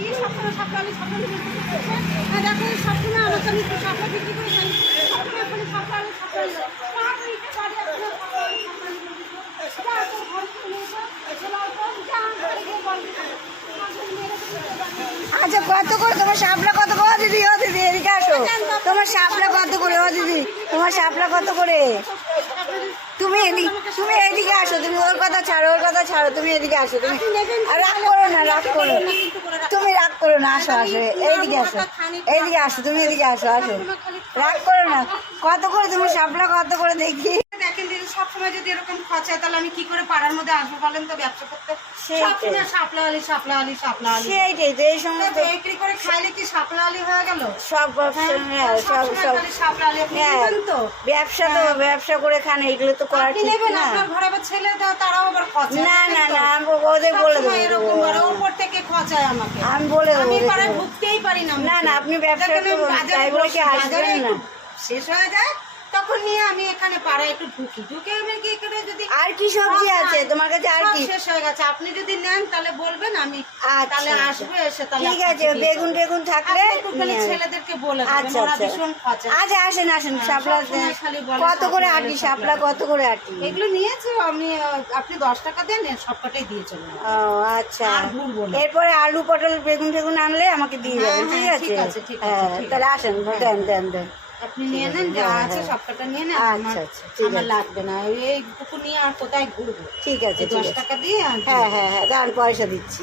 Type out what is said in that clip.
সবসময় বিক্রি করছে দেখো এই আমার বিক্রি করে আচ্ছা কত করে? তোমার শাপলা কত করে? দিদি ও দিদি এদিকে আসো। তোমার শাপলা কত করে? ও দিদি তোমার শাপলা কত করে? তুমি এদিকে তুমি এদিকে আসো। তুমি ওর কথা ছাড়ো ওর কথা ছাড়ো। তুমি এদিকে আসো। তুমি আর রাগ করো না রাগ করো না আসো আসো এইদিকে আসো এইদিকে আসো তুমি এদিকে আসো আসো। রাগ করো না কত করে তোমার শাপলা কত করে দেখি? দেখেন দিদি সবসময় যদি এরকম খরচা তাহলে আমি কি করে পাড়ার মধ্যে আসব বলেন তো ব্যবসা করতে? সবসময় সাপলা আলি সাপলা আলি সাপলা আলি সেইটাই তো এই সমস্ত বিক্রি করে খাইলে কি সাপলা আলি হয়ে গেল? সব হ্যাঁ সব সব। সাপলা আলি আপনি হ্যাঁ নেবেন তো? ব্যবসা তো ব্যবসা করে খান এগুলো তো করা আপনি ঠিক না। আপনার ঘরে আবার ছেলে তারাও আবার খরচা না না না ওদের বলে দেবো আমাকে। আমি বলে দেবো আমি ওদের ঢুকতেই পারি না না না আপনি ব্যবসা করুন, তাই বলে কি আসবেন না? শেষ হয়ে যায় তখন নিয়ে আমি এখানে একটু ঢুকি। ঢুকে আমি কি করে যদি আর কি সবজি আছে? তোমার কাছে আর কি? শেষ হয়ে গেছে। আপনি যদি নেন তাহলে বলবেন আমি আচ্ছা, তাহলে। আসবে এসে তাহলে ঠিক আছে বেগুন থাকলে। ছেলেদেরকে বলে আচ্ছা আচ্ছা। আচ্ছা আসেন আসেন হ্যাঁ, শাপলা কত করে আটি শাপলা কত করে আটি? এগুলো নিয়েছি আমি আপনি দশ টাকা দেন সবকটাই দিয়ে চলে ও আচ্ছা। এরপরে আলু পটল বেগুন টেগুন আনলে আমাকে দিয়ে হ্যাঁ, যাবেন ঠিক হ্যাঁ, আছে ঠিক আছে, ঠিক আছে, হ্যাঁ তাহলে আসেন দেন দেন দেন। আপনি নিয়ে নেন যা হ্যাঁ, আছে সবটা সবকটা নিয়ে নেন আচ্ছা, আমার আচ্ছা, আমার লাগবে না। এই টুকু নিয়ে আর কোথায় ঘুরবো? ঠিক আছে দশ টাকা দিয়ে হ্যাঁ হ্যাঁ হ্যাঁ আর পয়সা দিচ্ছি।